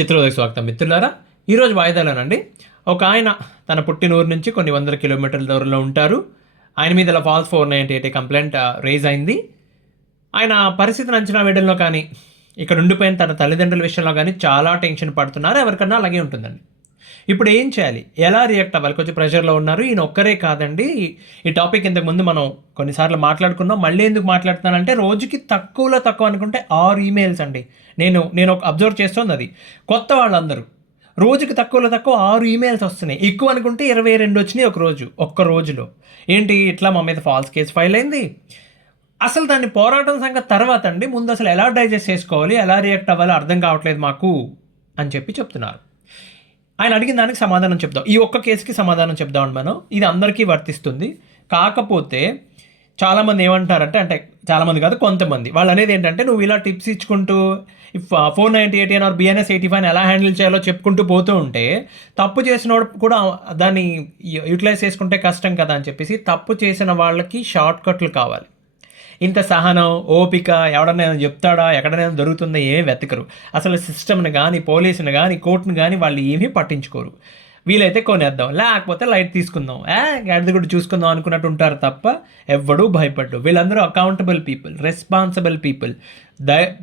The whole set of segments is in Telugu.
చిత్రోదయకు స్వాగతం మిత్రులారా. ఈరోజు వాయిదాలోనండి ఒక ఆయన తన పుట్టినూరు నుంచి కొన్ని వందల కిలోమీటర్ల దూరంలో ఉంటారు. ఆయన మీద ఇలా ఫాల్స్ 498 కంప్లైంట్ రేజ్ అయింది. ఆయన పరిస్థితిని అంచనా వేయడంలో కానీ ఇక్కడ ఉండిపోయిన తన తల్లిదండ్రుల విషయంలో కానీ చాలా టెన్షన్ పడుతున్నారు. ఎవరికన్నా అలాగే ఉంటుందండి. ఇప్పుడు ఏం చేయాలి, ఎలా రియాక్ట్ అవ్వాలి, కొంచెం ప్రెషర్లో ఉన్నారు. ఈయన ఒక్కరే కాదండి, ఈ టాపిక్ ఇంతకుముందు మనం కొన్నిసార్లు మాట్లాడుకున్నాం. మళ్ళీ ఎందుకు మాట్లాడుతున్నానంటే రోజుకి తక్కువలో తక్కువ అనుకుంటే 6 ఈమెయిల్స్ అండి. నేను ఒక అబ్జర్వ్ చేస్తుంది అది. కొత్త వాళ్ళందరూ రోజుకి తక్కువలో తక్కువ 6 ఈమెయిల్స్ వస్తున్నాయి. ఎక్కువ అనుకుంటే 22 వచ్చినాయి ఒక్క రోజులో. ఏంటి ఇట్లా మా మీద ఫాల్స్ కేసు ఫైల్ అయింది. అసలు దాన్ని పోరాటం సంగతి తర్వాత అండి, ముందు అసలు ఎలా డైజెస్ట్ చేసుకోవాలి, ఎలా రియాక్ట్ అవ్వాలో అర్థం కావట్లేదు మాకు అని చెప్తున్నారు. ఆయన అడిగిన దానికి సమాధానం చెప్దాం. ఈ ఒక్క కేసుకి సమాధానం చెప్దామండి మనం. ఇది అందరికీ వర్తిస్తుంది. కాకపోతే చాలామంది ఏమంటారంటే, అంటే చాలామంది కాదు కొంతమంది, వాళ్ళు అనేది ఏంటంటే, నువ్వు ఇలా టిప్స్ ఇచ్చుకుంటూ 498 ఆర్ బిఎన్ఎస్ 85 ఎలా హ్యాండిల్ చేయాలో చెప్పుకుంటూ పోతూ ఉంటే తప్పు చేసినోడు కూడా దాన్ని యూటిలైజ్ చేసుకుంటే కష్టం కదా అని చెప్పేసి తప్పు చేసిన వాళ్ళకి షార్ట్ కట్లు కావాలి. ఇంత సహనం, ఓపిక ఎవడన్నా చెప్తాడా, ఎక్కడైనా దొరుకుతుందా ఏమీ వెతకరు. అసలు సిస్టమ్ని కానీ, పోలీసుని కానీ, కోర్టుని కానీ వాళ్ళు ఏమీ పట్టించుకోరు. వీలైతే కొనేద్దాం, లేకపోతే లైట్ తీసుకుందాం, గడిది కూడా చూసుకుందాం అనుకున్నట్టు ఉంటారు తప్ప ఎవ్వడూ భయపడ్డు. వీళ్ళందరూ అకౌంటబుల్ పీపుల్, రెస్పాన్సిబుల్ పీపుల్,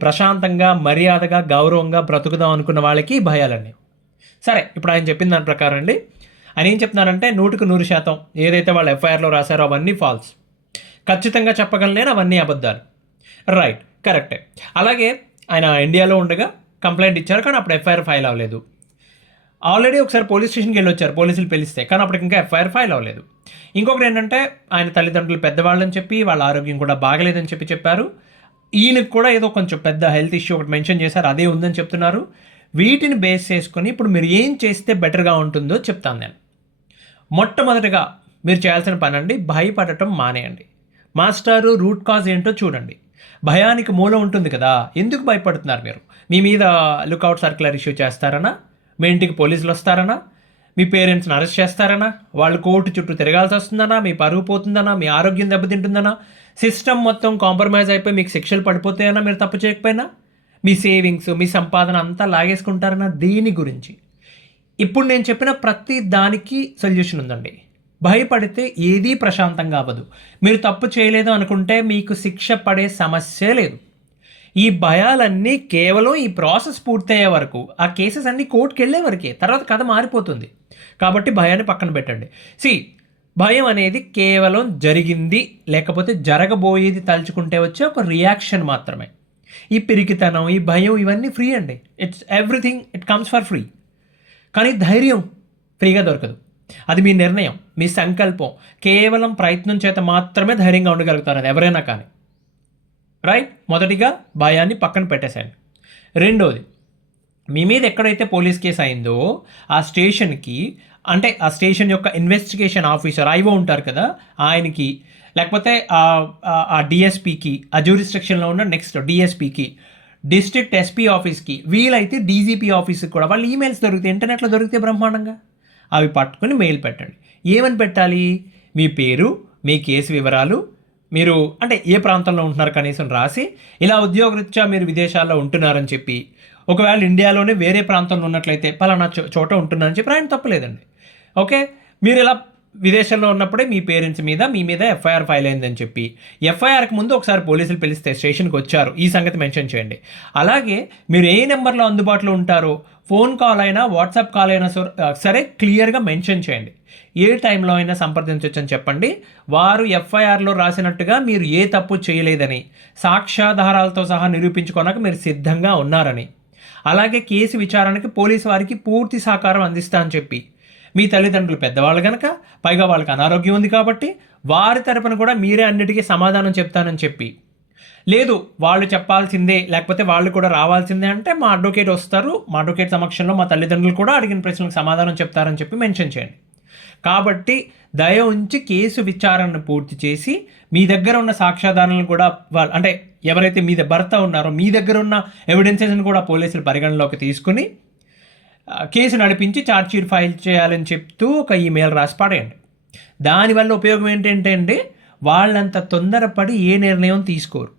ప్రశాంతంగా, మర్యాదగా, గౌరవంగా బ్రతుకుదాం అనుకున్న వాళ్ళకి భయాలన్నీ. సరే, ఇప్పుడు ఆయన చెప్పిన దాని ప్రకారం అండి, ఆయన ఏం చెప్తున్నారంటే 100% ఏదైతే వాళ్ళు ఎఫ్ఐఆర్లో రాశారో అవన్నీ ఫాల్స్. ఖచ్చితంగా చెప్పగలను, అవన్నీ అబద్ధాలు. రైట్, కరెక్టే. అలాగే ఆయన ఇండియాలో ఉండగా కంప్లైంట్ ఇచ్చారు, కానీ అప్పుడు ఎఫ్ఐఆర్ ఫైల్ అవ్వలేదు. ఆల్రెడీ ఒకసారి పోలీస్ స్టేషన్కి వెళ్ళి వచ్చారు పోలీసులు పిలిస్తే, కానీ అప్పటికి ఇంకా ఎఫ్ఐఆర్ ఫైల్ అవ్వలేదు. ఇంకొకటి ఏంటంటే, ఆయన తల్లిదండ్రులు పెద్దవాళ్ళని చెప్పి వాళ్ళ ఆరోగ్యం కూడా బాగలేదని చెప్పారు. ఈయనకు కూడా ఏదో కొంచెం పెద్ద హెల్త్ ఇష్యూ ఒకటి మెన్షన్ చేశారు, అదే ఉందని చెప్తున్నారు. వీటిని బేస్ చేసుకొని ఇప్పుడు మీరు ఏం చేస్తే బెటర్గా ఉంటుందో చెప్తాను నేను. మొట్టమొదటిగా మీరు చేయాల్సిన పని అండి, భయపడటం మానేయండి. మాస్టారు రూట్ కాజ్ ఏంటో చూడండి. భయానికి మూలం ఉంటుంది కదా, ఎందుకు భయపడుతున్నారు మీరు? మీ మీద లుక్అవుట్ సర్క్యులర్ ఇష్యూ చేస్తారనా, మీ ఇంటికి పోలీసులు వస్తారనా, మీ పేరెంట్స్ని అరెస్ట్ చేస్తారనా, వాళ్ళు కోర్టు చుట్టూ తిరగాల్సి వస్తుందనా, మీ పరుగు పోతుందనా, మీ ఆరోగ్యం దెబ్బతింటుందనా, సిస్టమ్ మొత్తం కాంప్రమైజ్ అయిపోయి మీకు శిక్షలు పడిపోతాయన్నా మీరు తప్పు చేయకపోయినా, మీ సేవింగ్స్, మీ సంపాదన అంతా లాగేసుకుంటారన్నా, దీని గురించి ఇప్పుడు నేను చెప్పిన ప్రతి దానికి సొల్యూషన్ ఉందండి. భయపడితే ఏదీ ప్రశాంతంగా అవ్వదు. మీరు తప్పు చేయలేదు అనుకుంటే మీకు శిక్ష పడే సమస్య లేదు. ఈ భయాలన్నీ కేవలం ఈ ప్రాసెస్ పూర్తయ్యే వరకు, ఆ కేసెస్ అన్నీ కోర్టుకు వెళ్ళే వరకే, తర్వాత కథ మారిపోతుంది. కాబట్టి భయాన్ని పక్కన పెట్టండి. భయం అనేది కేవలం జరిగింది లేకపోతే జరగబోయేది తలుచుకుంటే వచ్చే ఒక రియాక్షన్ మాత్రమే. ఈ పిరికితనం, ఈ భయం, ఇవన్నీ ఫ్రీ అండి. It's everything, it comes for free. కానీ ధైర్యం ఫ్రీగా దొరకదు. అది మీ నిర్ణయం, మీ సంకల్పం. కేవలం ప్రయత్నం చేత మాత్రమే ధైర్యంగా ఉండగలుగుతారు, అది ఎవరైనా కానీ. రైట్, మొదటిగా భయాన్ని పక్కన పెట్టేశాను. రెండోది, మీ మీద ఎక్కడైతే పోలీస్ కేసు అయిందో ఆ స్టేషన్కి, అంటే ఆ స్టేషన్ యొక్క ఇన్వెస్టిగేషన్ ఆఫీసర్ ఐఓ ఉంటారు కదా, ఆయనకి, లేకపోతే ఆ డిఎస్పీకి, ఆ జ్యూరిస్డిక్షన్లో ఉన్న నెక్స్ట్ డిఎస్పీకి, డిస్ట్రిక్ట్ ఎస్పీ ఆఫీస్కి, వీలైతే డీజీపీ ఆఫీస్కి కూడా వాళ్ళ ఈమెయిల్స్ దొరుకుతాయి, ఇంటర్నెట్లో దొరికితే బ్రహ్మాండంగా. అవి పట్టుకుని మెయిల్ పెట్టండి. ఏమని పెట్టాలి? మీ పేరు, మీ కేసు వివరాలు, మీరు అంటే ఏ ప్రాంతంలో ఉంటున్నారు కనీసం రాసి, ఇలా ఉద్యోగరీత్యా మీరు విదేశాల్లో ఉంటున్నారని చెప్పి, ఒకవేళ ఇండియాలోనే వేరే ప్రాంతంలో ఉన్నట్లయితే పలానా చోట ఉంటున్నారని చెప్పి ఆయన తప్పలేదండి. ఓకే, మీరు ఇలా విదేశంలో ఉన్నప్పుడే మీ పేరెంట్స్ మీద, మీ మీద ఎఫ్ఐఆర్ ఫైల్ అయిందని చెప్పి, ఎఫ్ఐఆర్కి ముందు ఒకసారి పోలీసులు పిలిస్తే స్టేషన్కి వచ్చారు, ఈ సంగతి మెన్షన్ చేయండి. అలాగే మీరు ఏ నెంబర్లో అందుబాటులో ఉంటారో, ఫోన్ కాల్ అయినా వాట్సాప్ కాల్ అయినా సరే క్లియర్గా మెన్షన్ చేయండి. ఏ టైంలో అయినా సంప్రదించవచ్చు అని చెప్పండి. వారు ఎఫ్ఐఆర్లో రాసినట్టుగా మీరు ఏ తప్పు చేయలేదని, సాక్ష్యాధారాలతో సహా నిరూపించుకోనక మీరు సిద్ధంగా ఉన్నారని, అలాగే కేసు విచారణకి పోలీసు వారికి పూర్తి సహకారం అందిస్తా అని చెప్పి, మీ తల్లిదండ్రులు పెద్దవాళ్ళు కనుక, పైగా వాళ్ళకి అనారోగ్యం ఉంది కాబట్టి వారి తరపున కూడా మీరే అన్నిటికీ సమాధానం చెప్తానని చెప్పి, లేదు వాళ్ళు చెప్పాల్సిందే లేకపోతే వాళ్ళు కూడా రావాల్సిందే అంటే మా అడ్వకేట్ వస్తారు, మా అడ్వకేట్ సమక్షంలో మా తల్లిదండ్రులు కూడా అడిగిన ప్రశ్నలకు సమాధానం చెప్తారని చెప్పి మెన్షన్ చేయండి. కాబట్టి దయ ఉంచి కేసు విచారణను పూర్తి చేసి, మీ దగ్గర ఉన్న సాక్ష్యాధారాలను కూడా అంటే ఎవరైతే మీ భర్త ఉన్నారో మీ దగ్గర ఉన్న ఎవిడెన్సెస్ని కూడా పోలీసులు పరిగణలోకి తీసుకుని కేసు నడిపించి ఛార్జ్షీట్ ఫైల్ చేయాలని చెప్తూ ఒక ఈమెయిల్ రాసి పడేయండి. దానివల్ల ఉపయోగం ఏంటంటే అండి, వాళ్ళంత తొందరపడి ఏ నిర్ణయం తీసుకోరు.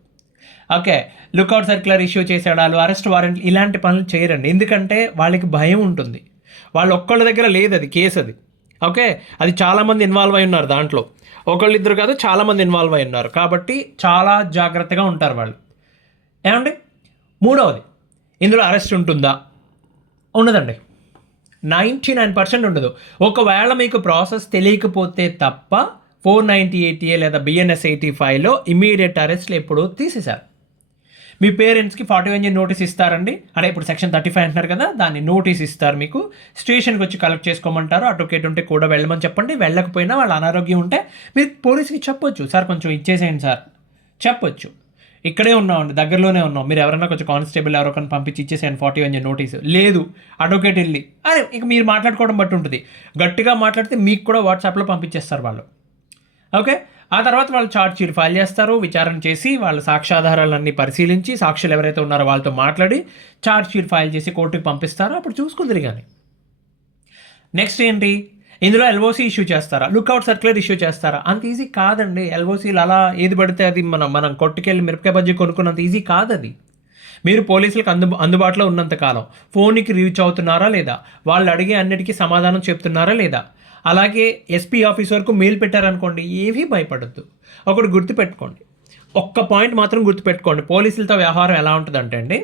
ఓకే. లుకౌట్ సర్క్యులర్ ఇష్యూ చేసేడాలు, అరెస్ట్ వారెంట్ ఇలాంటి పనులు చేయరండి. ఎందుకంటే వాళ్ళకి భయం ఉంటుంది. వాళ్ళు ఒక్కళ్ళ దగ్గర లేదు అది కేసు అది. ఓకే. అది చాలామంది ఇన్వాల్వ్ అయి ఉన్నారు దాంట్లో. ఒకళ్ళిద్దరు కాదు చాలామంది ఇన్వాల్వ్ అయి ఉన్నారు. కాబట్టి చాలా జాగ్రత్తగా ఉంటారు వాళ్ళు. ఏమండి? మూడవది, ఇందులో అరెస్ట్ ఉంటుందా? ఉండదండి. 99% ఉండదు. ఒకవేళ మీకు ప్రాసెస్ తెలియకపోతే తప్ప 498A లేదా BNS 85లో ఇమీడియట్ అరెస్ట్లు ఎప్పుడూ తీసేశారు. మీ పేరెంట్స్కి 41 నోటీస్ ఇస్తారండి. అంటే ఇప్పుడు సెక్షన్ 35 అంటున్నారు కదా, దాన్ని నోటీస్ ఇస్తారు. మీకు స్టేషన్కి వచ్చి కలెక్ట్ చేసుకోమంటారు. అడ్వకేట్ ఉంటే కూడా వెళ్ళమని చెప్పండి. వెళ్ళకపోయినా వాళ్ళ అనారోగ్యం ఉంటే మీరు పోలీస్కి చెప్పొచ్చు, సార్ కొంచెం ఇచ్చేసేయండి సార్ చెప్పొచ్చు. ఇక్కడే ఉన్నామండి, దగ్గరలోనే ఉన్నాం, మీరు ఎవరైనా కొంచెం కానిస్టేబుల్ ఎవరికైనా పంపించి ఇచ్చేసేయండి 41 నోటీసు. లేదు అడ్వకేట్ వెళ్ళి అరే ఇక మీరు మాట్లాడుకోవడం బట్టి ఉంటుంది. గట్టిగా మాట్లాడితే మీకు కూడా వాట్సాప్లో పంపించేస్తారు వాళ్ళు. ఓకే. ఆ తర్వాత వాళ్ళు ఛార్జ్ షీట్ ఫైల్ చేస్తారు. విచారణ చేసి వాళ్ళ సాక్ష్యాధారాలన్నీ పరిశీలించి సాక్షులు ఎవరైతే ఉన్నారో వాళ్ళతో మాట్లాడి ఛార్జ్ షీట్ ఫైల్ చేసి కోర్టుకి పంపిస్తారో అప్పుడు చూసుకుందరు. కానీ నెక్స్ట్ ఏంటి, ఇందులో ఎల్ఓసి ఇష్యూ చేస్తారా, లుక్అవుట్ సర్క్యులర్ ఇష్యూ చేస్తారా? అంత ఈజీ కాదండి. ఎల్ఓసీలు అలా ఏది పడితే అది మనం కొట్టుకెళ్ళి మిరపకాయ బజ్జీ కొనుక్కున్నంత ఈజీ కాదు అది. మీరు పోలీసులకు అందుబాటులో ఉన్నంతకాలం ఫోన్కి రీచ్ అవుతున్నారా లేదా, వాళ్ళు అడిగే అన్నిటికీ సమాధానం చెప్తున్నారా లేదా, అలాగే ఎస్పీ ఆఫీస్ వరకు మెయిల్ పెట్టారనుకోండి, ఏమీ భయపడద్దు. ఒకటి గుర్తుపెట్టుకోండి, ఒక్క పాయింట్ మాత్రం గుర్తుపెట్టుకోండి. పోలీసులతో వ్యవహారం ఎలా ఉంటుందంటే అండి,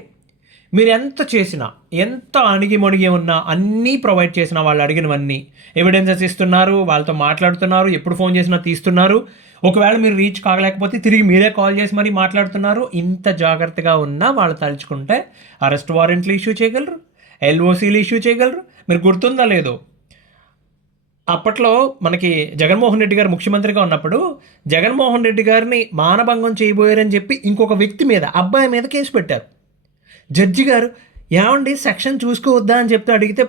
మీరు ఎంత చేసినా, ఎంత అణిగి మొణిగి ఉన్నా, అన్నీ ప్రొవైడ్ చేసినా, వాళ్ళు అడిగినవన్నీ ఎవిడెన్సెస్ ఇస్తున్నారు, వాళ్ళతో మాట్లాడుతున్నారు, ఎప్పుడు ఫోన్ చేసినా తీస్తున్నారు. ఒకవేళ మీరు రీచ్ కాగలేకపోతే తిరిగి మీరే కాల్ చేసి మరీ మాట్లాడుతున్నారు. ఇంత జాగ్రత్తగా ఉన్నా వాళ్ళు తలుచుకుంటే అరెస్ట్ వారెంట్లు ఇష్యూ చేయగలరు, ఎల్ఓసీలు ఇష్యూ చేయగలరు. మీరు గుర్తుందా లేదో, అప్పట్లో మనకి జగన్మోహన్ రెడ్డి గారు ముఖ్యమంత్రిగా ఉన్నప్పుడు జగన్మోహన్ రెడ్డి గారిని మానభంగం చేయబోయారని చెప్పి ఇంకొక వ్యక్తి మీద, అబ్బాయి మీద కేసు పెట్టారు. జడ్జి గారు ఏమండి సెక్షన్ చూసుకోవద్దా అని చెప్తే అడిగితే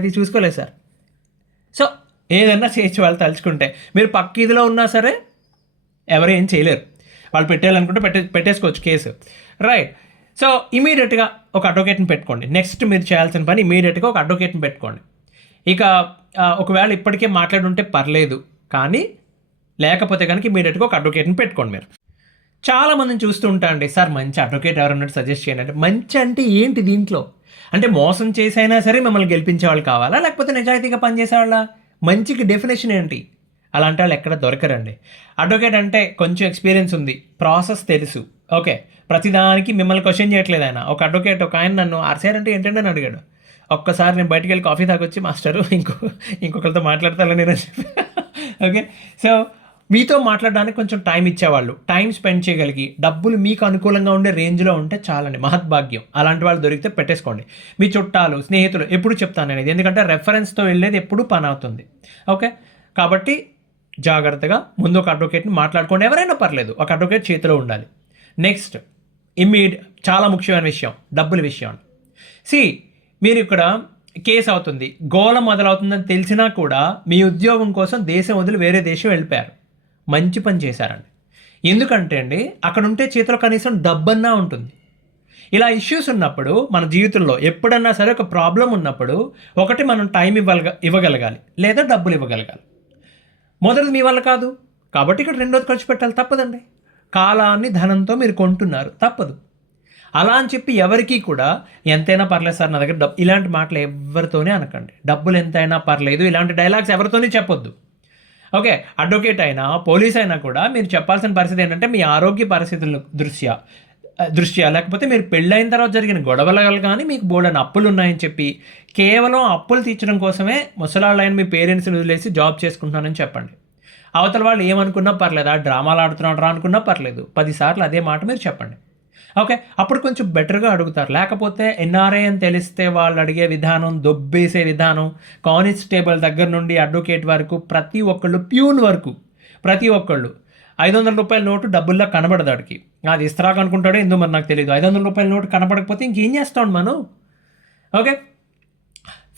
అది చూసుకోలేదు సార్. సో ఏదన్నా చేయొచ్చు వాళ్ళు తలుచుకుంటే. మీరు పక్క ఇదిలో ఉన్నా సరే ఎవరు ఏం చేయలేరు. వాళ్ళు పెట్టేయాలనుకుంటే పెట్టేసుకోవచ్చు కేసు. రైట్. సో ఇమీడియట్గా ఒక అడ్వకేట్ని పెట్టుకోండి. నెక్స్ట్ మీరు చేయాల్సిన పని ఇమీడియట్గా ఒక అడ్వకేట్ని పెట్టుకోండి. ఇక ఒకవేళ ఇప్పటికే మాట్లాడుంటే పర్లేదు, కానీ లేకపోతే కనుక ఇమీడియట్గా ఒక అడ్వకేట్ని పెట్టుకోండి. మీరు చాలామందిని చూస్తూ ఉంటా అండి, సార్ మంచి అడ్వకేట్ ఎవరన్నట్టు సజెస్ట్ చేయండి అంటే. మంచి అంటే ఏంటి దీంట్లో? అంటే మోసం చేసైనా సరే మిమ్మల్ని గెలిపించే వాళ్ళు కావాలా, లేకపోతే నిజాయితీగా పనిచేసేవాళ్ళ? మంచికి డెఫినేషన్ ఏంటి? అలాంటి వాళ్ళు ఎక్కడ దొరకరండి. అడ్వకేట్ అంటే కొంచెం ఎక్స్పీరియన్స్ ఉంది, ప్రాసెస్ తెలుసు. ఓకే. ప్రతిదానికి మిమ్మల్ని క్వశ్చన్ చేయట్లేదు ఆయన. ఒక అడ్వకేట్ ఒక ఆయన నన్ను ఆర్సీఆర్ అంటే ఏంటంటే అని అడిగాడు. ఒక్కసారి నేను బయటికి వెళ్ళి కాఫీ తాగొచ్చి మాస్టరు ఇంకొకరితో మాట్లాడతాను నేను చెప్పి. ఓకే. సో మీతో మాట్లాడడానికి కొంచెం టైం ఇచ్చేవాళ్ళు, టైం స్పెండ్ చేయగలిగి డబ్బులు మీకు అనుకూలంగా ఉండే రేంజ్లో ఉంటే చాలండి, మహద్భాగ్యం. అలాంటి వాళ్ళు దొరికితే పెట్టేసుకోండి. మీ చుట్టాలు స్నేహితులు ఎప్పుడు చెప్తాను నేను ఇది, ఎందుకంటే రెఫరెన్స్తో వెళ్ళేది ఎప్పుడు పని అవుతుంది. ఓకే. కాబట్టి జాగ్రత్తగా ముందు ఒక అడ్వకేట్ని మాట్లాడుకోండి. ఎవరైనా పర్లేదు, ఒక అడ్వకేట్ చేతిలో ఉండాలి. నెక్స్ట్ చాలా ముఖ్యమైన విషయం డబ్బుల విషయం. మీరు ఇక్కడ కేసు అవుతుంది, గోల మొదలవుతుందని తెలిసినా కూడా మీ ఉద్యోగం కోసం దేశం వదిలి వేరే దేశం వెళ్ళిపోయారు. మంచి పని చేశారండి. ఎందుకంటే అండి అక్కడ ఉంటే చేతిలో కనీసం డబ్బన్నా ఉంటుంది. ఇలా ఇష్యూస్ ఉన్నప్పుడు మన జీవితంలో ఎప్పుడన్నా సరే ఒక ప్రాబ్లం ఉన్నప్పుడు ఒకటి మనం టైం ఇవ్వగలగాలి, లేదా డబ్బులు ఇవ్వగలగాలి. మొదటిది మీ వల్ల కాదు కాబట్టి ఇక్కడ రెండోది ఖర్చు పెట్టాలి, తప్పదండి. కాలాన్ని ధనంతో మీరు కొంటున్నారు, తప్పదు. అలా అని చెప్పి ఎవరికి కూడా ఎంతైనా పర్లేదు సార్ నా దగ్గర ఇలాంటి మాటలు ఎవరితోనే అనకండి. డబ్బులు ఎంతైనా పర్లేదు ఇలాంటి డైలాగ్స్ ఎవరితోనే చెప్పొద్దు. ఓకే. అడ్వకేట్ అయినా పోలీస్ అయినా కూడా మీరు చెప్పాల్సిన పరిస్థితి ఏంటంటే మీ ఆరోగ్య పరిస్థితుల దృష్ట్యా లేకపోతే మీరు పెళ్ళైన తర్వాత జరిగిన గొడవలు కానీ మీకు బోల్డని అప్పులు ఉన్నాయని చెప్పి కేవలం అప్పులు తీర్చడం కోసమే ముసలాళ్ళైన మీ పేరెంట్స్ని వదిలేసి జాబ్ చేసుకుంటున్నానని చెప్పండి. అవతల వాళ్ళు ఏమనుకున్నా పర్లేదు, ఆ డ్రామాలు ఆడుతున్నాడు అనుకున్నా పర్లేదు, 10 సార్లు అదే మాట మీరు చెప్పండి. ఓకే. అప్పుడు కొంచెం బెటర్గా అడుగుతారు. లేకపోతే ఎన్ఆర్ఐ అని తెలిస్తే వాళ్ళు అడిగే విధానం, దొబ్బేసే విధానం, కానిస్టేబుల్ దగ్గర నుండి అడ్వకేట్ వరకు ప్రతి ఒక్కళ్ళు, ప్యూన్ వరకు ప్రతి ఒక్కళ్ళు 500 రూపాయల నోటు డబ్బుల్లో కనబడదు వాడికి. అది ఇస్తరాకు అనుకుంటాడో ఎందుకు మరి నాకు తెలియదు. 500 రూపాయల నోటు కనపడకపోతే ఇంకేం చేస్తాం మనం? ఓకే.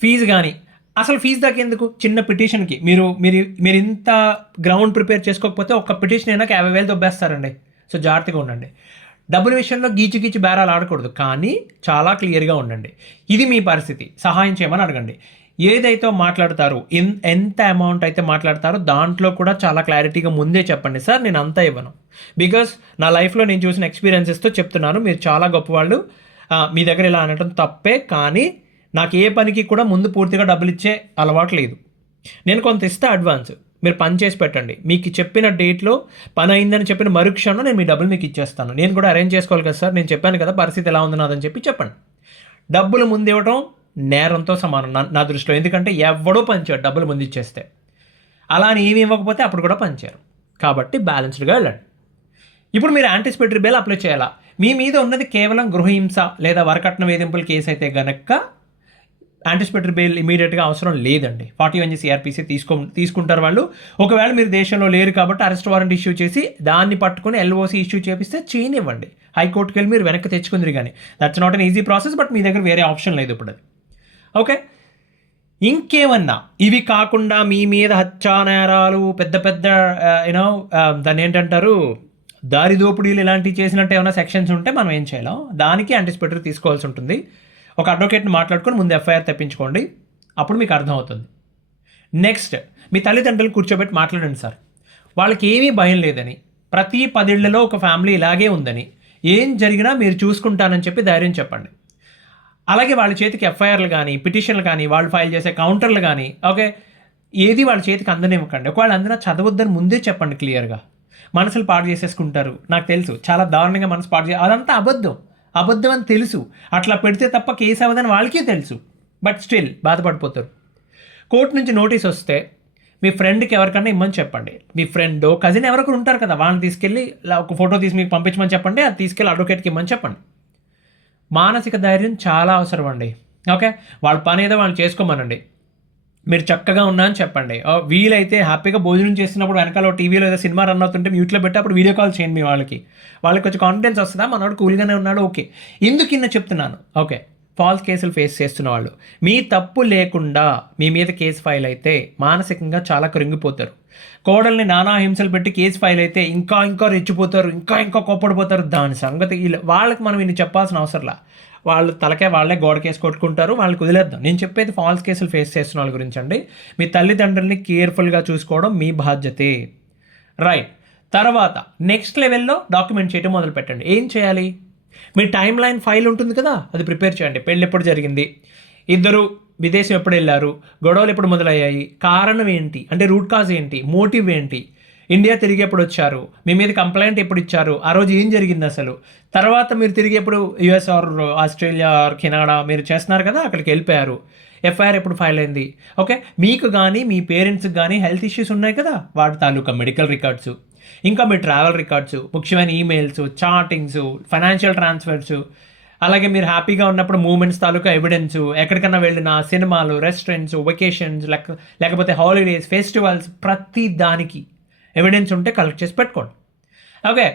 ఫీజు కానీ అసలు ఫీజు దాకా ఎందుకు? చిన్న పిటిషన్కి మీరు మీరు మీరు ఇంత గ్రౌండ్ ప్రిపేర్ చేసుకోకపోతే ఒక్క పిటిషన్ అయినా 50,000 దొబ్బేస్తారండి. సో జాగ్రత్తగా ఉండండి. డబ్బుల విషయంలో గీచి బేరాలు ఆడకూడదు, కానీ చాలా క్లియర్గా ఉండండి. ఇది మీ పరిస్థితి, సహాయం చేయమని అడగండి. ఏదైతే మాట్లాడతారో ఎంత అమౌంట్ అయితే మాట్లాడతారో దాంట్లో కూడా చాలా క్లారిటీగా ముందే చెప్పండి సార్, నేను అంతా ఇవ్వను. బికాస్ నా లైఫ్లో నేను చూసిన ఎక్స్పీరియన్సెస్తో చెప్తున్నాను, మీరు చాలా గొప్పవాళ్ళు, మీ దగ్గర ఇలా అనటం తప్పే, కానీ నాకు ఏ పనికి కూడా ముందు పూర్తిగా డబ్బులు ఇచ్చే అలవాటు లేదు. నేను కొంత ఇస్తే అడ్వాన్స్, మీరు పని చేసి పెట్టండి, మీకు చెప్పిన డేట్లో పని అయిందని చెప్పిన మరుక్షణం నేను మీ డబ్బులు మీకు ఇచ్చేస్తాను. నేను కూడా అరేంజ్ చేసుకోవాలి కదా సార్, నేను చెప్పాను కదా పరిస్థితి ఎలా ఉంది నాదని చెప్పి చెప్పండి. డబ్బులు ముందు ఇవ్వడం నేరంతో సమానం నా దృష్టిలో. ఎందుకంటే ఎవడో పంచాడు డబ్బులు ముందు ఇచ్చేస్తే, అలా అని ఏమి ఇవ్వకపోతే అప్పుడు కూడా పంచారు. కాబట్టి బ్యాలెన్స్డ్గా వెళ్ళండి. ఇప్పుడు మీరు యాంటిసిపేటరీ బెయిల్ అప్లై చేయాలా? మీ మీద ఉన్నది కేవలం గృహహింస లేదా వరకట్న వేధింపుల కేసు అయితే గనక యాంటిసిపేటరీ బెయిల్ ఇమీడియట్గా అవసరం లేదండి. 41 CRPC తీసుకుంటారు వాళ్ళు. ఒకవేళ మీరు దేశంలో లేరు కాబట్టి అరెస్ట్ వారెంట్ ఇష్యూ చేసి దాన్ని పట్టుకుని LOC ఇష్యూ చేపిస్తే చేయనివ్వండి, హైకోర్టుకి వెళ్ళి మీరు వెనక్కి తెచ్చుకుందరు. కానీ that's not an easy process, but మీ దగ్గర వేరే ఆప్షన్ లేదు ఇప్పుడు అది. ఓకే, ఇంకేమన్నా ఇవి కాకుండా మీ మీద హత్యానేరాలు, పెద్ద పెద్ద యూనో దాన్ని ఏంటంటారు, దారి దోపిడీలు ఇలాంటివి చేసినట్టు ఏమైనా సెక్షన్స్ ఉంటే మనం ఏం చేయలేం, దానికి యాంటిసిపేటరీ తీసుకోవాల్సి ఉంటుంది. ఒక అడ్వకేట్ని మాట్లాడుకొని ముందు FIR తెప్పించుకోండి, అప్పుడు మీకు అర్థమవుతుంది. నెక్స్ట్, మీ తల్లిదండ్రులు కూర్చోబెట్టి మాట్లాడండి సార్, వాళ్ళకి ఏమీ భయం లేదని, ప్రతి 10 ఏళ్లలో ఒక ఫ్యామిలీ ఇలాగే ఉందని, ఏం జరిగినా మీరు చూసుకుంటానని చెప్పి ధైర్యం చెప్పండి. అలాగే వాళ్ళ చేతికి FIRలు కానీ, పిటిషన్లు కానీ, వాళ్ళు ఫైల్ చేసే కౌంటర్లు కానీ, ఓకే, ఏది వాళ్ళ చేతికి అందనివ్వకండి. ఒకవేళ అందినా చదవద్దని ముందే చెప్పండి క్లియర్గా. మనసులు పాడు చేసేసుకుంటారు, నాకు తెలుసు, చాలా దారుణంగా మనసు పాడు అదంతా అబద్ధం అని తెలుసు, అట్లా పెడితే తప్ప కేసు అవ్వదని వాళ్ళకే తెలుసు, బట్ స్టిల్ బాధపడిపోతారు. కోర్టు నుంచి నోటీస్ వస్తే మీ ఫ్రెండ్కి ఎవరికన్నా ఇమ్మని చెప్పండి. మీ ఫ్రెండ్ కజిన్ ఎవరికైనా ఉంటారు కదా, వాళ్ళని తీసుకెళ్ళి ఒక ఫోటో తీసి మీకు పంపించమని చెప్పండి, అది తీసుకెళ్ళి అడ్వకేట్కి ఇమ్మని చెప్పండి. మానసిక ధైర్యం చాలా అవసరం అండి. ఓకే, వాళ్ళ పని ఏదో వాళ్ళు చేసుకోమనండి, మీరు చక్కగా ఉన్నా అని చెప్పండి. వీలైతే హ్యాపీగా భోజనం చేస్తున్నప్పుడు వెనకాల టీవీలో ఏదో సినిమా రన్ అవుతుంటే మ్యూట్లో పెట్టి అప్పుడు వీడియో కాల్ చేయండి. మీ వాళ్ళకి కొంచెం కాన్ఫిడెన్స్ వస్తుందా, మనోడు కూల్గానే ఉన్నాడు, ఓకే. ఎందుకు ఇన్న చెప్తున్నాను, ఓకే, ఫాల్స్ కేసులు ఫేస్ చేస్తున్న వాళ్ళు మీ తప్పు లేకుండా మీ మీద కేసు ఫైల్ అయితే మానసికంగా చాలా కృంగిపోతారు. కోడల్ని నానా హింసలు పెట్టి కేసు ఫైల్ అయితే ఇంకా రెచ్చిపోతారు, ఇంకా కోప్పడిపోతారు. దాని సంగతి వాళ్ళకి మనం ఇన్ని చెప్పాల్సిన అవసరంలా, వాళ్ళు తలకే వాళ్ళే గోడ కేసు కొట్టుకుంటారు, వాళ్ళకి వదిలేద్దాం. నేను చెప్పేది ఫాల్స్ కేసులు ఫేస్ చేస్తున్న వాళ్ళ గురించి అండి. మీ తల్లిదండ్రుల్ని కేర్ఫుల్గా చూసుకోవడం మీ బాధ్యతే, రైట్. తర్వాత నెక్స్ట్ లెవెల్లో డాక్యుమెంట్ చేయడం మొదలు పెట్టండి. ఏం చేయాలి, మీ టైం లైన్ ఫైల్ ఉంటుంది కదా, అది ప్రిపేర్ చేయండి. పెళ్ళి ఎప్పుడు జరిగింది, ఇద్దరు విదేశం ఎప్పుడు వెళ్ళారు, గొడవలు ఎప్పుడు మొదలయ్యాయి, కారణం ఏంటి, అంటే రూట్ కాజ్ ఏంటి, మోటివ్ ఏంటి, ఇండియా తిరిగి ఎప్పుడు వచ్చారు, మీ మీద కంప్లైంట్ ఎప్పుడు ఇచ్చారు, ఆ రోజు ఏం జరిగింది అసలు, తర్వాత మీరు తిరిగి ఎప్పుడు US are Australia are Canada మీరు చేస్తున్నారు కదా అక్కడికి వెళ్ళిపోయారు, FIR ఎప్పుడు ఫైల్ అయింది, ఓకే. మీకు కానీ మీ పేరెంట్స్కి కానీ హెల్త్ ఇష్యూస్ ఉన్నాయి కదా, వాటి తాలూకా మెడికల్ రికార్డ్స్, ఇంకా మీ ట్రావెల్ రికార్డ్స్, ముఖ్యమైన ఈమెయిల్స్, చాటింగ్స్, ఫైనాన్షియల్ ట్రాన్స్ఫర్స్, అలాగే మీరు హ్యాపీగా ఉన్నప్పుడు మూమెంట్స్ తాలూకా ఎవిడెన్స్, ఎక్కడికన్నా వెళ్ళిన సినిమాలు, రెస్టారెంట్స్, వెకేషన్స్, లేకపోతే హాలిడేస్, ఫెస్టివల్స్, ప్రతి దానికి ఎవిడెన్స్ ఉంటే కలెక్ట్ చేసి పెట్టుకోండి, ఓకే.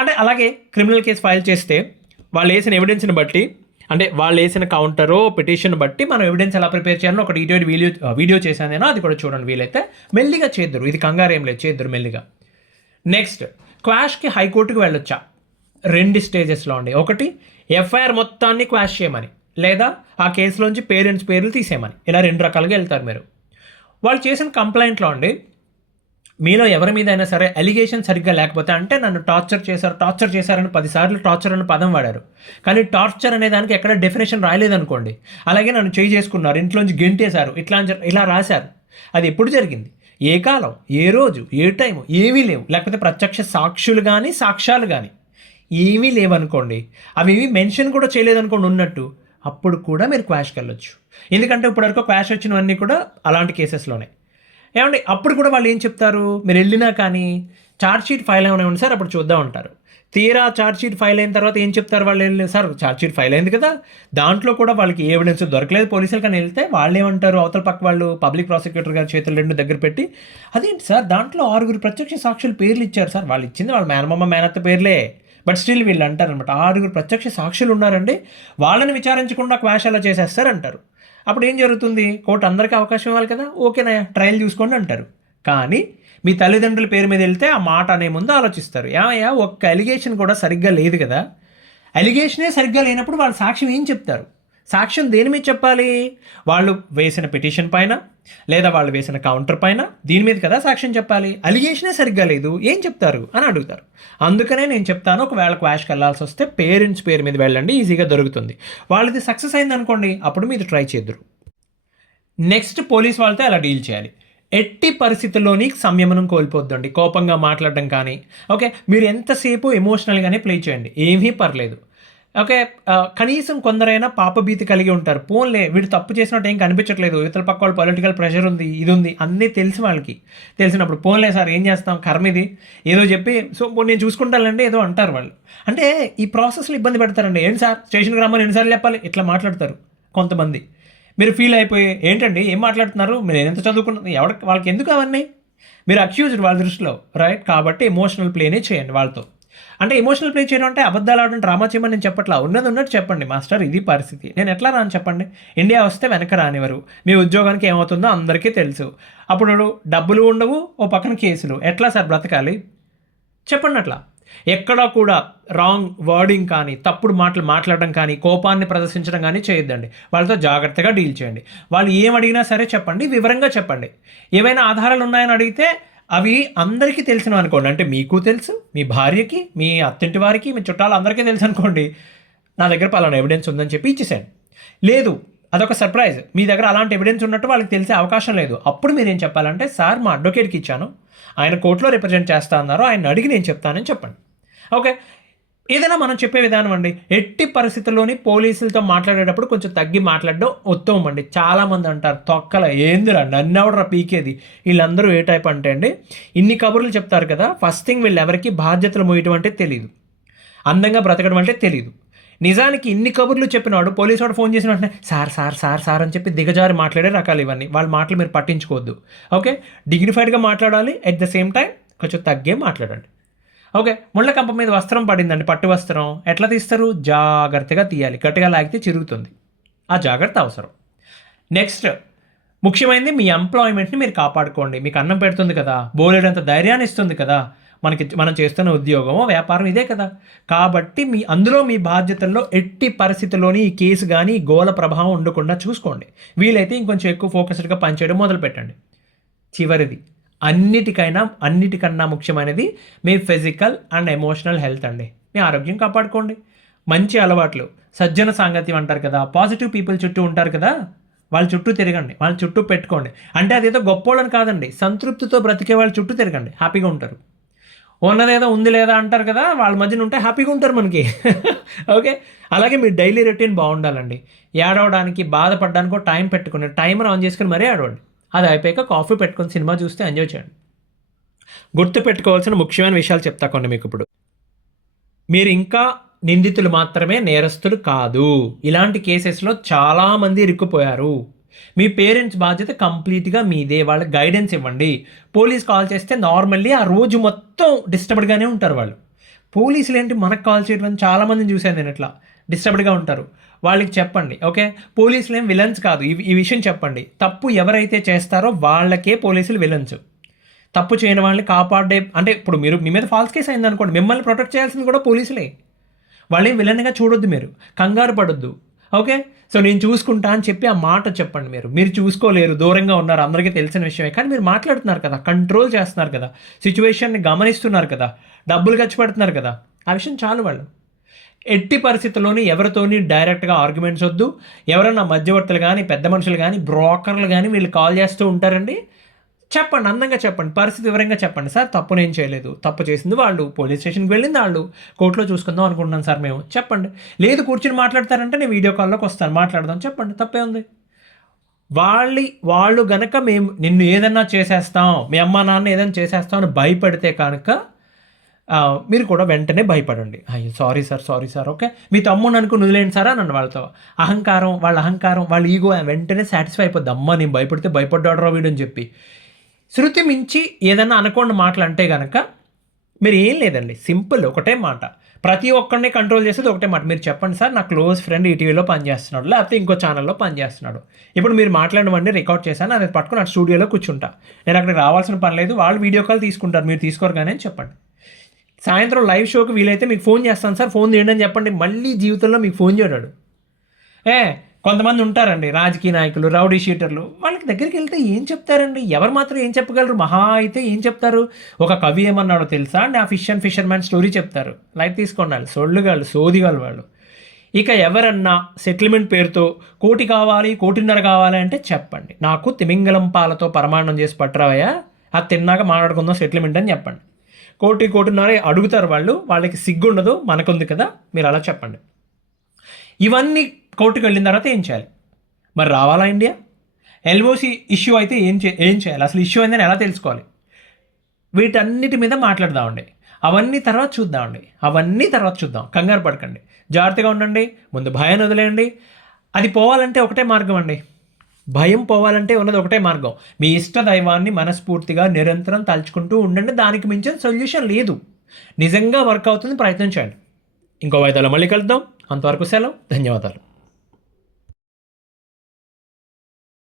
అంటే అలాగే క్రిమినల్ కేసు ఫైల్ చేస్తే వాళ్ళు వేసిన ఎవిడెన్స్ని బట్టి, అంటే వాళ్ళు వేసిన కౌంటరో పిటిషన్ బట్టి మనం ఎవిడెన్స్ ఎలా ప్రిపేర్ చేయాలో ఒక డీటెయిల్ వీడియో చేశాను నేను, అది కూడా చూడండి. వీలైతే మెల్లిగా చేద్దరు, ఇది కంగారు ఏం లేదు, చేద్దరు మెల్లిగా. నెక్స్ట్, క్వాష్కి హైకోర్టుకి వెళ్ళొచ్చా? 2 స్టేజెస్లో అండి. ఒకటి, FIR మొత్తాన్ని క్వాష్ చేయమని, లేదా ఆ కేసులోంచి పేరెంట్స్ పేర్లు తీసేయమని, ఇలా 2 రకాలుగా వెళ్తారు మీరు. వాళ్ళు చేసిన కంప్లైంట్లో అండి, మీలో ఎవరి మీద అయినా సరే అలిగేషన్ సరిగ్గా లేకపోతే, అంటే నన్ను టార్చర్ చేశారని 10 సార్లు టార్చర్ అనే పదం వాడారు, కానీ టార్చర్ అనే దానికి ఎక్కడ డెఫినేషన్ రాయలేదనుకోండి, అలాగే నన్ను చేయి చేసుకున్నారు, ఇంట్లోంచి గెంటేశారు, ఇలా రాశారు, అది ఎప్పుడు జరిగింది, ఏ కాలం, ఏ రోజు, ఏ టైం, ఏమీ లేవు, లేకపోతే ప్రత్యక్ష సాక్షులు కానీ సాక్ష్యాలు కానీ ఏమీ లేవనుకోండి, అవి మెన్షన్ కూడా చేయలేదనుకోండి ఉన్నట్టు, అప్పుడు కూడా మీరు క్వాష్కి వెళ్ళొచ్చు. ఎందుకంటే ఇప్పటివరకు క్వాష్ వచ్చినవన్నీ కూడా అలాంటి కేసెస్లోనే. ఏమండి, అప్పుడు కూడా వాళ్ళు ఏం చెప్తారు, మీరు వెళ్ళినా కానీ ఛార్జ్షీట్ ఫైల్ ఏమైనా సార్ అప్పుడు చూద్దాం అంటారు. తీరా ఛార్జ్షీట్ ఫైల్ అయిన తర్వాత ఏం చెప్తారు వాళ్ళు, వెళ్ళి సార్ ఛార్జ్షీట్ ఫైల్ అయింది కదా, దాంట్లో కూడా వాళ్ళకి ఏ ఎవిడెన్స్ దొరకలేదు పోలీసులు, కానీ వెళ్తే వాళ్ళు ఏమంటారు, అవతల పక్క వాళ్ళు పబ్లిక్ ప్రాసిక్యూటర్ గారి చేతులు 2 దగ్గర పెట్టి, అదేంటి సార్ దాంట్లో 6 ప్రత్యక్ష సాక్షులు పేర్లు ఇచ్చారు సార్, వాళ్ళు ఇచ్చింది వాళ్ళ మేనమామ మేనత్త పేర్లే, బట్ స్టిల్ వీళ్ళు అంటారనమాట 6 ప్రత్యక్ష సాక్షులు ఉన్నారండి, వాళ్ళని విచారించకుండా క్వాష్ అలా చేసేస్తారంటారు. అప్పుడు ఏం జరుగుతుంది, కోర్టు అందరికీ అవకాశం ఇవ్వాలి కదా, ఓకేనా ట్రయల్ చూసుకోండి అంటారు. కానీ మీ తల్లిదండ్రుల పేరు మీద వెళ్తే ఆ మాట అనే ముందు ఆలోచిస్తారు, ఏమయ్యా ఒక్క అలిగేషన్ కూడా సరిగ్గా లేదు కదా, అలిగేషనే సరిగ్గా లేనప్పుడు వాళ్ళ సాక్ష్యం ఏం చెప్తారు, సాక్ష్యం దేని మీద చెప్పాలి? వాళ్ళు వేసిన పిటిషన్ పైన, లేదా వాళ్ళు వేసిన కౌంటర్ పైన, దీని మీద కదా సాక్ష్యం చెప్పాలి. అలిగేషనే సరిగ్గా లేదు, ఏం చెప్తారు అని అడుగుతారు. అందుకనే నేను చెప్తాను, ఒకవేళ క్వాష్కి వెళ్ళాల్సి వస్తే పేరెంట్స్ పేరు మీద వెళ్ళండి, ఈజీగా దొరుకుతుంది. వాళ్ళది సక్సెస్ అయింది అనుకోండి, అప్పుడు మీరు ట్రై చేద్దరు. నెక్స్ట్, పోలీస్ వాళ్ళతో ఎలా డీల్ చేయాలి? ఎట్టి పరిస్థితుల్లోని సంయమనం కోల్పోద్దండి. కోపంగా మాట్లాడడం కానీ, ఓకే, మీరు ఎంతసేపు ఎమోషనల్గానే ప్లే చేయండి, ఏమీ పర్లేదు. ఓకే, కనీసం కొందరైనా పాపభీతి కలిగి ఉంటారు. పోన్లే, వీడు తప్పు చేసినట్టు ఏం కనిపించట్లేదు, ఇతర పక్క వాళ్ళు పొలిటికల్ ప్రెషర్ ఉంది, ఇది ఉంది, అన్నీ తెలిసి వాళ్ళకి తెలిసినప్పుడు పోన్లే సార్ ఏం చేస్తాం, కర్మ ఇది, ఏదో చెప్పి సో నేను చూసుకుంటానండి ఏదో అంటారు వాళ్ళు. అంటే ఈ ప్రాసెస్లో ఇబ్బంది పెడతారండి. ఏంటి సార్ స్టేషన్కి రమ్మని ఎన్నిసార్లు చెప్పాలి, ఇట్లా మాట్లాడతారు కొంతమంది. మీరు ఫీల్ అయిపోయి ఏంటండి ఏం మాట్లాడుతున్నారు, మీరు ఎంత చదువుకుంటున్నారు, వాళ్ళకి ఎందుకు అవన్నీ, మీరు అక్యూజ్డ్ వాళ్ళ దృష్టిలో, రైట్? కాబట్టి ఎమోషనల్ ప్లేనే చేయండి వాళ్ళతో. అంటే ఎమోషనల్ ప్లే చేయడం అంటే అబద్ధాలు ఆడడం, డ్రామా చేయమని నేను చెప్పట్లా, ఉన్నది ఉన్నట్టు చెప్పండి. మాస్టర్ ఇది పరిస్థితి, నేను ఎట్లా రాని చెప్పండి. ఇండియా వస్తే వెనక రానివ్వరు, మీ ఉద్యోగానికి ఏమవుతుందో అందరికీ తెలుసు. అప్పుడు డబ్బులు ఉండవు, ఓ పక్కన కేసులు, ఎట్లా సార్ బ్రతకాలి చెప్పండి. అట్లా ఎక్కడా కూడా రాంగ్ వర్డింగ్ కానీ, తప్పుడు మాటలు మాట్లాడడం కానీ, కోపాన్ని ప్రదర్శించడం కానీ చేయొద్దండి. వాళ్ళతో జాగ్రత్తగా డీల్ చేయండి. వాళ్ళు ఏం అడిగినా సరే చెప్పండి, వివరంగా చెప్పండి. ఏవైనా ఆధారాలు ఉన్నాయని అడిగితే అవి అందరికీ తెలిసినవి అనుకోండి. అంటే మీకు తెలుసు, మీ భార్యకి, మీ అత్తింటి వారికి, మీ చుట్టాలు అందరికీ తెలుసు అనుకోండి. నా దగ్గర పలానా ఎవిడెన్స్ ఉందని చెప్పి ఇచ్చేసాను. లేదు, అదొక సర్ప్రైజ్, మీ దగ్గర అలాంటి ఎవిడెన్స్ ఉన్నట్టు వాళ్ళకి తెలిసే అవకాశం లేదు. అప్పుడు మీరు ఏం చెప్పాలంటే, సార్ మా అడ్వకేట్కి ఇచ్చాను, ఆయన కోర్టులో రిప్రజెంట్ చేస్తా అన్నారు, ఆయన అడిగి నేను చెప్తానని చెప్పండి. ఓకే, ఏదైనా మనం చెప్పే విధానం అండి. ఎట్టి పరిస్థితుల్లోని పోలీసులతో మాట్లాడేటప్పుడు కొంచెం తగ్గి మాట్లాడడం ఉత్తమం అండి. చాలామంది అంటారు, తొక్కల ఏందిరా నన్నెవడరా పీకేది, వీళ్ళందరూ ఏ టైప్ అంటే అండి, ఇన్ని కబుర్లు చెప్తారు కదా, ఫస్ట్ థింగ్ వీళ్ళు ఎవరికి బాధ్యతలు మోయటం అంటే తెలియదు, అందంగా బ్రతకడం అంటే తెలియదు. నిజానికి ఇన్ని కబుర్లు చెప్పినాడు పోలీసు వాడు ఫోన్ చేసిన వెంటనే సార్ సార్ సార్ సార్ అని చెప్పి దిగజారి మాట్లాడే రకాలు ఇవన్నీ. వాళ్ళ మాటలు మీరు పట్టించుకోవద్దు. ఓకే, డిగ్నిఫైడ్గా మాట్లాడాలి, అట్ ద సేమ్ టైం కొంచెం తగ్గే మాట్లాడండి. ఓకే, ముళ్ళ కంప మీద వస్త్రం పడిందండి, పట్టు వస్త్రం ఎట్లా తీస్తారు, జాగ్రత్తగా తీయాలి, గట్టిగా లాగితే చిరుగుతుంది, ఆ జాగ్రత్త అవసరం. నెక్స్ట్, ముఖ్యమైనది మీ ఎంప్లాయ్మెంట్ని మీరు కాపాడుకోండి. మీకు అన్నం పెడుతుంది కదా, బోలెడంత ధైర్యాన్ని ఇస్తుంది కదా, మనం చేస్తున్న ఉద్యోగమో వ్యాపారం ఇదే కదా. కాబట్టి అందులో మీ బాధ్యతల్లో ఎట్టి పరిస్థితుల్లోని ఈ కేసు కానీ గోల ప్రభావం ఉండకుండా చూసుకోండి. వీలైతే ఇంకొంచెం ఎక్కువ ఫోకస్డ్గా పనిచేయడం మొదలు పెట్టండి. చివరిది, అన్నిటికన్నా ముఖ్యమైనది మీ ఫిజికల్ అండ్ ఎమోషనల్ హెల్త్ అండి. మీ ఆరోగ్యం కాపాడుకోండి. మంచి అలవాట్లు, సజ్జన సాంగత్యం అంటారు కదా, పాజిటివ్ పీపుల్ చుట్టూ ఉంటారు కదా, వాళ్ళ చుట్టూ తిరగండి, వాళ్ళ చుట్టూ పెట్టుకోండి. అంటే అదేదో గొప్పోళ్ళని కాదండి, సంతృప్తితో బ్రతికే వాళ్ళ చుట్టూ తిరగండి, హ్యాపీగా ఉంటారు. ఉన్నదేదో ఉంది లేదా అంటారు కదా, వాళ్ళ మధ్యన ఉంటే హ్యాపీగా ఉంటారు మనకి. ఓకే, అలాగే మీ డైలీ రొటీన్ బాగుండాలండి. ఏడవడానికి, బాధపడడానికో టైం పెట్టుకుని, టైమర్ ఆన్ చేసుకుని మరీ ఏడవండి. అది అయిపోయాక కాఫీ పెట్టుకొని సినిమా చూస్తే ఎంజాయ్ చేయండి. గుర్తు పెట్టుకోవాల్సిన ముఖ్యమైన విషయాలు చెప్తా కొన్ని మీకు ఇప్పుడు. మీరు ఇంకా నిందితులు మాత్రమే, నేరస్తులు కాదు. ఇలాంటి కేసెస్లో చాలామంది ఇరుక్కుపోయారు. మీ పేరెంట్స్ బాధ్యత కంప్లీట్గా మీదే, వాళ్ళకి గైడెన్స్ ఇవ్వండి. పోలీస్ కాల్ చేస్తే నార్మల్లీ ఆ రోజు మొత్తం డిస్టర్బ్డ్గానే ఉంటారు వాళ్ళు. పోలీసులు ఏంటి మనకు కాల్ చేయడం, చాలామందిని చూశాను నేను ఇట్లా డిస్టర్బ్డ్గా ఉంటారు. వాళ్ళకి చెప్పండి, ఓకే, పోలీసులు ఏం విలన్స్ కాదు, ఈ విషయం చెప్పండి. తప్పు ఎవరైతే చేస్తారో వాళ్ళకే పోలీసులు విలన్స్. తప్పు చేయని వాళ్ళని కాపాడే, అంటే ఇప్పుడు మీరు మీ మీద ఫాల్స్ కేసు అయింది అనుకోండి, మిమ్మల్ని ప్రొటెక్ట్ చేయాల్సింది కూడా పోలీసులే. వాళ్ళేం విలన్గా చూడొద్దు, మీరు కంగారు పడొద్దు. ఓకే, సో నేను చూసుకుంటా అని చెప్పి ఆ మాట చెప్పండి. మీరు చూసుకోలేరు, దూరంగా ఉన్నారు, అందరికీ తెలిసిన విషయమే, కానీ మీరు మాట్లాడుతున్నారు కదా, కంట్రోల్ చేస్తున్నారు కదా, సిచ్యువేషన్ని గమనిస్తున్నారు కదా, డబ్బులు ఖర్చు పెడుతున్నారు కదా, ఆ విషయం చాలు. వాళ్ళు ఎట్టి పరిస్థితుల్లోని ఎవరితోని డైరెక్ట్గా ఆర్గ్యుమెంట్స్ వద్దు. ఎవరైనా మధ్యవర్తులు కానీ, పెద్ద మనుషులు కానీ, బ్రోకర్లు కానీ వీళ్ళు కాల్ చేస్తూ ఉంటారండి, చెప్పండి, అందంగా చెప్పండి, పరిస్థితి వివరంగా చెప్పండి. సార్ తప్పు నేను చేయలేదు, తప్పు చేసింది వాళ్ళు, పోలీస్ స్టేషన్కి వెళ్ళింది వాళ్ళు, కోర్టులో చూసుకుందాం అనుకుంటున్నాను సార్ మేము, చెప్పండి. లేదు కూర్చుని మాట్లాడతారంటే నేను వీడియో కాల్లోకి వస్తాను, మాట్లాడదాం, చెప్పండి, తప్పే ఉంది. వాళ్ళు గనక మేము నిన్ను ఏదన్నా చేసేస్తాం, మీ అమ్మ నాన్న ఏదైనా చేసేస్తాం అని భయపడితే కనుక మీరు కూడా వెంటనే భయపడండి. అయ్యో సారీ సార్, ఓకే, మీ తమ్ముడు అనుకుని వదిలేండి సార్ అని వాళ్ళతో. వాళ్ళ అహంకారం, వాళ్ళ ఈగో వెంటనే సాటిస్ఫై అయిపోద్ది. అమ్మ నేను భయపడితే భయపడ్డాడు వీడు అని చెప్పి. శృతి మించి ఏదన్నా అనుకోండి మాటలు అంటే కనుక మీరు ఏం లేదండి, సింపుల్ ఒకటే మాట, ప్రతి ఒక్కరిని కంట్రోల్ చేసేది ఒకటే మాట. మీరు చెప్పండి, సార్ నా క్లోజ్ ఫ్రెండ్ ఈటీవీలో పనిచేస్తున్నాడు, లేకపోతే ఇంకో ఛానల్లో పనిచేస్తున్నాడు, ఇప్పుడు మీరు మాట్లాడినవన్నీ రికార్డ్ చేశాను, అది పట్టుకుని అటు స్టూడియోలో కూర్చుంటా, నేను అక్కడికి రావాల్సిన పని లేదు, వాళ్ళు వీడియో కాల్ తీసుకుంటారు, మీరు తీసుకోరు కానీ అని చెప్పండి. సాయంత్రం లైవ్ షోకి వీలైతే మీకు ఫోన్ చేస్తాను సార్, ఫోన్ చేయండి అని చెప్పండి. మళ్ళీ జీవితంలో మీకు ఫోన్ చేయడాడు, కొంతమంది ఉంటారండి రాజకీయ నాయకులు, రౌడీ షీటర్లు. వాళ్ళకి దగ్గరికి వెళ్తే ఏం చెప్తారండి? ఎవరు మాత్రం ఏం చెప్పగలరు? మహా అయితే ఏం చెప్తారు? ఒక కవి ఏమన్నాడో తెలుసా అండి? ఆ ఫిష్ అండ్ ఫిషర్‌మ్యాన్ స్టోరీ చెప్తారు. లైట్ తీసుకోండి ఆళ్ళు. సొల్లుగాళ్ళు, సోదిగాళ్ళు వాళ్ళు. ఇక ఎవరన్నా సెటిల్మెంట్ పేరుతో 1,00,00,000 కావాలి, 1,50,00,000 కావాలి అంటే చెప్పండి. నాకు తిమింగలం పాలతో పరమాన్నం చేసి పట్టురావయ్యా, అది తిన్నాక మాట్లాడుకుందాం సెటిల్మెంట్ అని చెప్పండి. 1,00,00,000, 1,50,00,000 అడుగుతారు వాళ్ళు. వాళ్ళకి సిగ్గుండదు. మనకుంది కదా! మీరు అలా చెప్పండి. ఇవన్నీ కోర్టుకి వెళ్ళిన తర్వాత ఏం చేయాలి? మరి రావాలా ఇండియా? ఎల్ఓసి ఇష్యూ అయితే ఏం చేయాలి? అసలు ఇష్యూ అయిందని ఎలా తెలుసుకోవాలి? వీటన్నిటి మీద మాట్లాడదామండి. అవన్నీ తర్వాత చూద్దామండి. అవన్నీ తర్వాత చూద్దాం. కంగారు పడకండి. జాగ్రత్తగా ఉండండి. ముందు భయాన్ని వదిలేయండి. అది పోవాలంటే ఒకటే మార్గం అండి. భయం పోవాలంటే ఉన్నది ఒకటే మార్గం. మీ ఇష్ట దైవాన్ని మనస్ఫూర్తిగా నిరంతరం తలుచుకుంటూ ఉండండి. దానికి మించిన సొల్యూషన్ లేదు. నిజంగా వర్క్ అవుతుంది. ప్రయత్నం చేయండి. ఇంకో వాయిదాలో మళ్ళీ కలుద్దాం. అంతవరకు సెలవు. ధన్యవాదాలు.